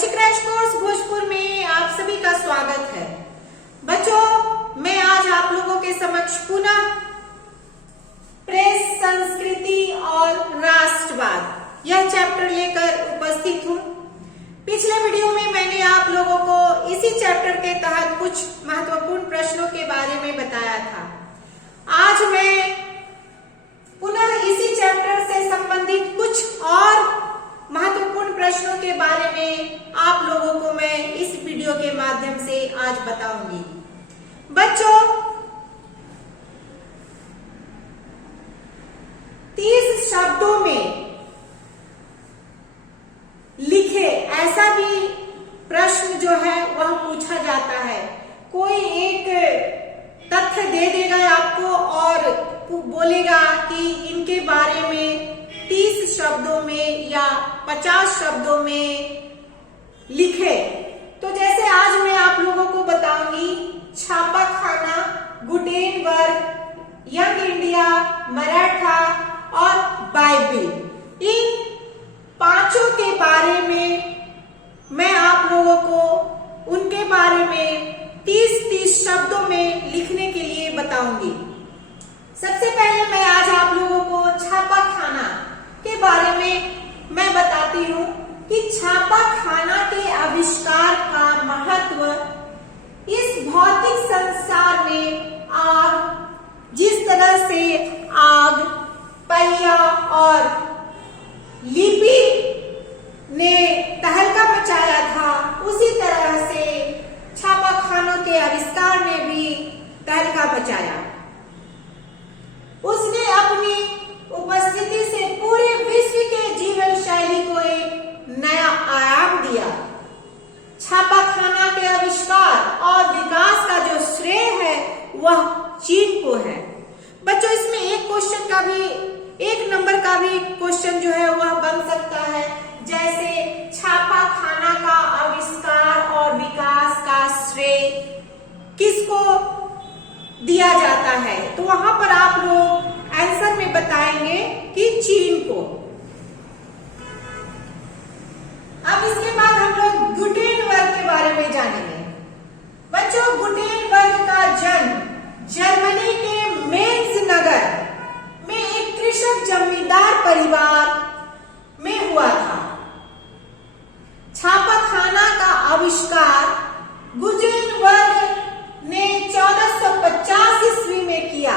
बच्चे crash course Bhojpur में आप सभी का स्वागत है। बच्चों, मैं आज आप लोगों के समक्ष पुनः प्रेस, संस्कृति और राष्ट्रवाद यह चैप्टर लेकर उपस्थित हूँ। पिछले वीडियो में मैंने आप लोगों को इसी चैप्टर के तहत कुछ महत्वपूर्ण प्रश्नों के बारे में बताया था। आज मैं पुनः इसी चैप्टर से संबंधित कुछ और महत्वपूर्ण प्रश्नों के बारे में आप लोगों को मैं इस वीडियो के माध्यम से आज बताऊंगी। बच्चों, 30 शब्दों में लिखे ऐसा भी प्रश्न जो है वह पूछा जाता है। कोई एक तथ्य दे देगा आपको और बोलेगा कि इनके बारे में 30 शब्दों में या 50 शब्दों में लिखे। तो जैसे आज मैं आप लोगों को बताऊंगी छापाखाना, गुटेनबर्ग, यंग इंडिया, मराठा और बाइबिल। इन पांचों के बारे में मैं आप लोगों को उनके बारे में 30 शब्दों में लिखने के लिए बताऊंगी। सबसे पहले मैं आज आप लोगों को छापाखाना के बारे में मैं बताती हूँ कि छापाखाना के आविष्कार का महत्व इस भौतिक संसार में जिस तरह से आग, पहिया और लिपि ने तहलका मचाया था, उसी तरह से छापाखानों के आविष्कार ने भी तहलका मचाया। उसने अपनी उपस्थिति से पूरे विश्व के जीवन शैली को एक नया आयाम दिया। छापाखाना के आविष्कार और विकास का जो श्रेय है वह चीन को है। बच्चों, इसमें एक नंबर का भी क्वेश्चन जो है वह बन सकता है, जैसे छापाखाना का आविष्कार और विकास का श्रेय किसको दिया जाता है, तो वहां पर आप लोग आंसर में बताएंगे कि चीन को। अब इसके बाद हम लोग गुटेनबर्ग के बारे में जानेंगे। बच्चों, गुटेनबर्ग का जन्म जर्मनी के मेंज नगर में एक कृषक जमींदार परिवार में हुआ था। छापाखाना का आविष्कार गुटेनबर्ग ने 1450 ईस्वी में किया।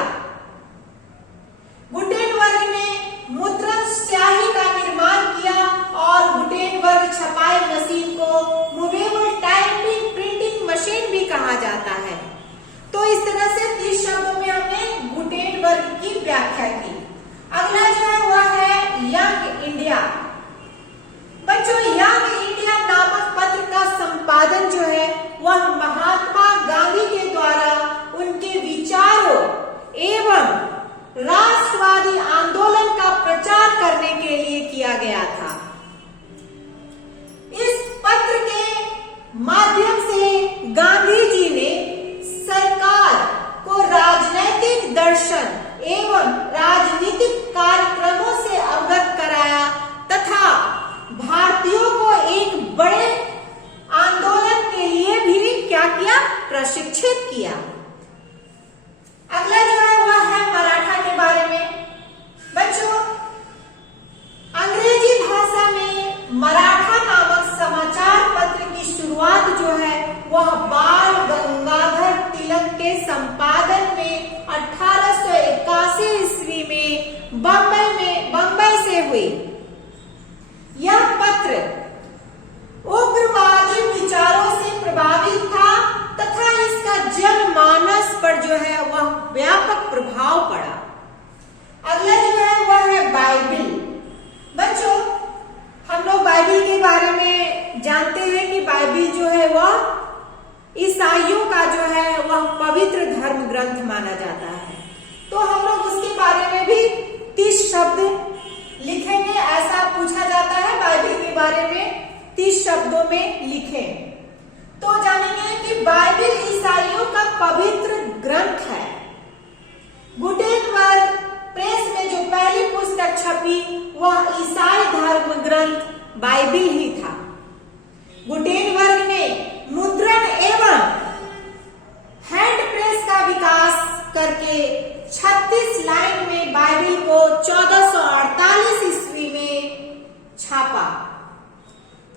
गुटेनबर्ग ने मुद्रण स्याही का निर्माण किया और गुटेनबर्ग छपाई मशीन को मूवेबल टाइपिंग प्रिंटिंग मशीन भी कहा जाता है। तो इस तरह से 30 शब्दों में हमने गुटेनबर्ग की व्याख्या की। अगला जो है वह है यंग इंडिया। बच्चों, यंग इंडिया नामक पत्र का संपादन जो है वह महात्मा गांधी के द्वारा उनके विचारों एवं राष्ट्रवादी आंदोलन का प्रचार करने के लिए किया गया था। इस पत्र के माध्यम से गांधी जी ने सरकार को राजनैतिक दर्शन एवं राजनीतिक कार्यक्रमों से अवगत कराया तथा भारतीयों को एक बड़े आंदोलन के लिए भी क्या किया, प्रशिक्षित किया। अगला जो है वह है मराठा के बारे में। बच्चों, अंग्रेजी भाषा में मराठा नामक समाचार पत्र की शुरुआत जो है वह बाल गंगाधर तिलक के संपादन में 1881 ईस्वी में बंबई से हुई। यह पत्र उग्रवादी विचारों से प्रभावित था तथा इसका जनमानस पर जो है वह व्यापक प्रभाव पड़ा। अगला जो है वह है बाइबिल। बच्चों, हम लोग बाइबिल के बारे में जानते हैं कि बाइबिल जो है वह ईसाइयों का जो है वह पवित्र धर्म ग्रंथ माना जाता है। तो हम लोग उसके बारे में भी 30 शब्द लिखेंगे। ऐसा पूछा जाता है बाइबिल के बारे में 30 शब्दों में लिखें। तो जानेंगे कि बाइबिल ईसाइयों का पवित्र ग्रंथ है। गुटेनबर्ग प्रेस में जो पहली पुस्तक छपी वह ईसाई धर्म ग्रंथ बाइबिल ही था। 36 लाइन में बाइबिल को 1448 ईस्वी में छापा।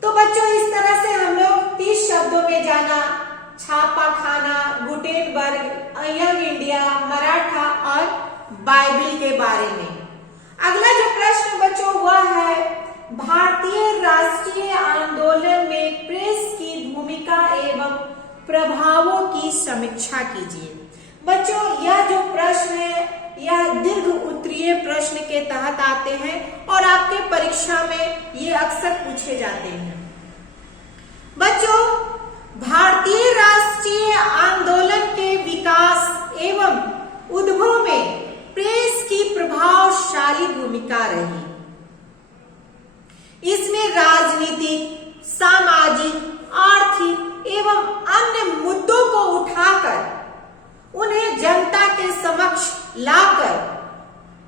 तो बच्चों इस तरह से हम लोग 30 शब्दों में जाना छापा खाना, गुटेनबर्ग, यंग इंडिया, मराठा और बाइबिल के बारे में। अगला जो प्रश्न बच्चों वह है भारतीय राष्ट्रीय आंदोलन में प्रेस की भूमिका एवं प्रभावों की समीक्षा कीजिए। बच्चों यह जो प्रश्न है यह दीर्घ उत्तरीय प्रश्न के तहत आते हैं और आपके परीक्षा में ये अक्सर पूछे जाते हैं। बच्चों भारतीय राष्ट्रीय आंदोलन के विकास एवं उद्भव में प्रेस की प्रभावशाली भूमिका रही। इसमें राजनीतिक, सामाजिक, आर्थिक एवं अन्य मुद्दों को उठाकर उन्हें जनता के समक्ष लाकर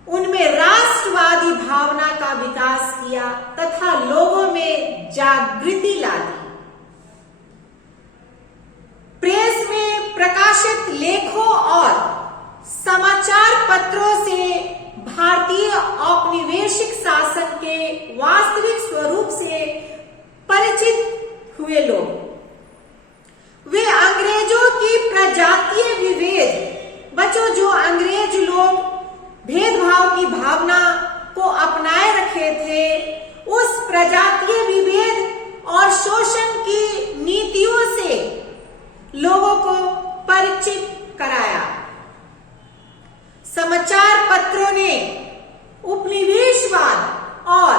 उनमें राष्ट्रवादी भावना का विकास किया तथा लोगों में जागृति ला दी। प्रेस में प्रकाशित लेखों और समाचार पत्रों से भारतीय औपनिवेशिक शासन के वास्तविक स्वरूप से परिचित हुए लोग। वे अंग्रेजों की प्रजातीय विभेद, बच्चों जो अंग्रेज लोग भेदभाव की भावना को अपनाए रखे थे, उस प्रजातीय विभेद और शोषण की नीतियों से लोगों को परिचित कराया। समाचार पत्रों ने उपनिवेशवाद और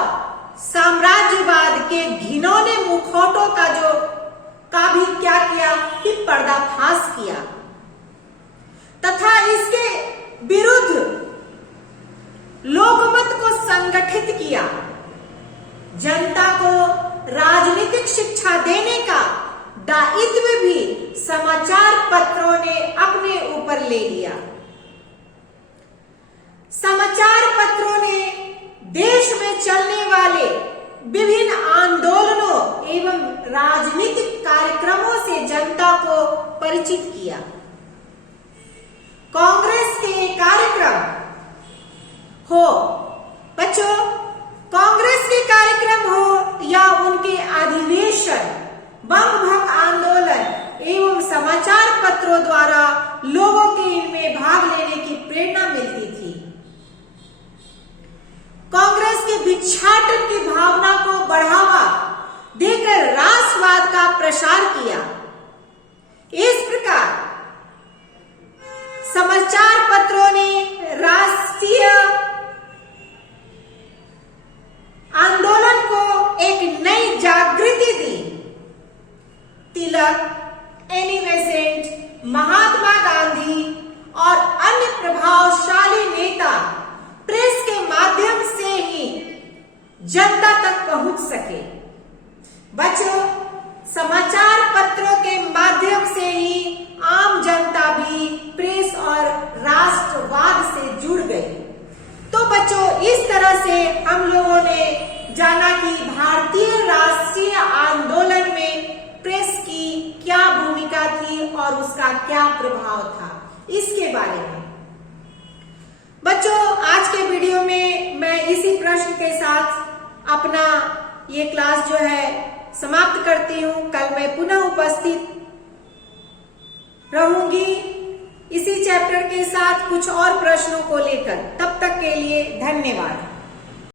साम्राज्यवाद के घिनौने मुखौटों का भी क्या किया कि पर्दाफाश किया तथा इसके विरुद्ध लोकमत को संगठित किया। जनता को राजनीतिक शिक्षा देने का दायित्व भी समाचार पत्रों ने अपने ऊपर ले लिया। समाचार पत्रों ने देश में चलने वाले विभिन्न आंदोलनों एवं राजनीतिक कार्यक्रमों से जनता को परिचित किया। कांग्रेस के कार्यक्रम हो बच्चों, कांग्रेस के कार्यक्रम हो या उनके अधिवेशन, बंग भंग आंदोलन एवं समाचार पत्रों द्वारा लोगों के इनमें भाग लेने की प्रेरणा मिलती थी। कांग्रेस के भिक्षाटन की भावना को बढ़ावा देकर राष्ट्रवाद का प्रसार किया। इस प्रकार समाचार पत्रों ने राष्ट्रीय आंदोलन को एक नई जागृति दी। तिलक, एनी बेसेंट, महात्मा गांधी और अन्य प्रभावशाली नेता प्रेस के माध्यम से ही जनता तक पहुंच सके। बच्चों समाचार पत्रों के माध्यम से ही आम जनता भी प्रेस और राष्ट्रवाद से जुड़ गई। तो बच्चों इस तरह से हम लोगों ने जाना कि भारतीय राष्ट्रीय आंदोलन में प्रेस की क्या भूमिका थी और उसका क्या प्रभाव था, इसके बारे में। बच्चों आज के वीडियो में मैं इसी प्रश्न के साथ अपना ये क्लास जो है समाप्त करती हूँ। कल मैं पुनः उपस्थित रहूंगी इसी चैप्टर के साथ कुछ और प्रश्नों को लेकर। तब तक के लिए धन्यवाद।